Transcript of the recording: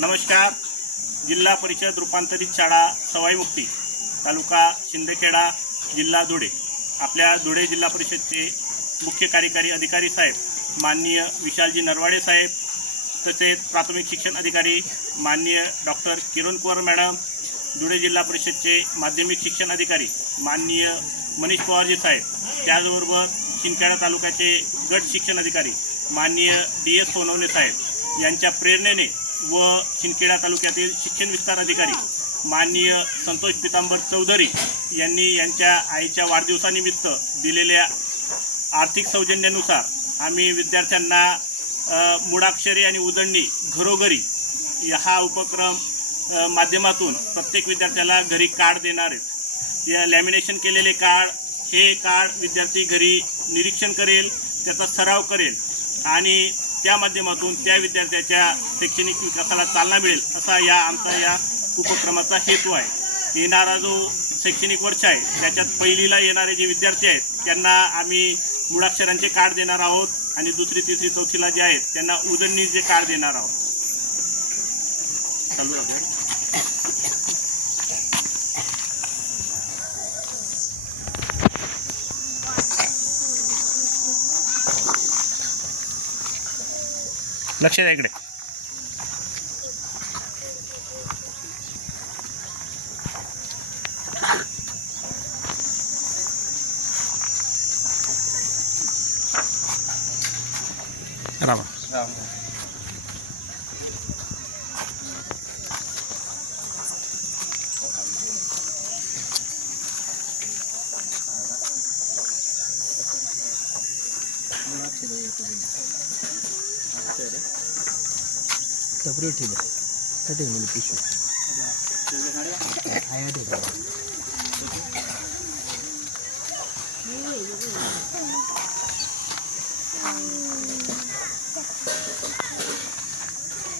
नमस्कार. जिल्हा परिषद रूपांतरित शाळा सवाई मुक्ती, तालुका शिंदखेडा, जिल्हा धुळे. आपल्या धुळे जिल्हा परिषदचे मुख्य कार्यकारी अधिकारी साहेब माननीय विशालजी नरवाडे साहेब, तसेच प्राथमिक शिक्षण अधिकारी माननीय डॉक्टर किरण कुवर मॅडम, धुळे जिल्हा परिषदचे माध्यमिक शिक्षण अधिकारी माननीय मनीष पवारजी साहेब, त्याचबरोबर शिंदखेडा तालुक्याचे गट शिक्षण अधिकारी माननीय DS सोनवणे साहेब यांच्या प्रेरणेने व शिंदखेडा तालुक्यातील शिक्षण विस्तार अधिकारी माननीय संतोष पितांबर चौधरी यांनी यांच्या आईच्या वाढदिवसानिमित्त दिलेल्या आर्थिक सौजन्यानुसार आम्ही विद्यार्थ्यांना मूळाक्षरे आणि उजळणी घरोघरी हा उपक्रम माध्यमातून प्रत्येक विद्यार्थ्याला घरी कार्ड देणार आहेत. या लॅमिनेशन केलेले कार्ड, हे कार्ड विद्यार्थी घरी निरीक्षण करेल, त्याचा सराव करेल आणि त्या माध्यमातून त्या विद्यार्थ्याच्या शैक्षणिक विकासाला चालना मिळेल, असा आमचा उपक्रमाचा हेतू आहे. येणारा जो शैक्षणिक वर्ष आहे त्याच्यात पहिलीला येणारे जे विद्यार्थी आहेत त्यांना आम्ही मूळाक्षरांचे कार्ड देणार आहोत आणि दुसरी, तिसरी, चौथीला जे आहेत त्यांना उजळणीचे कार्ड देणार आहोत. चालू राहू. लक्ष द्या इकडे. रामा तपरी ठीक आहे. कधी म्हणजे पिशू आया ठीक आहे.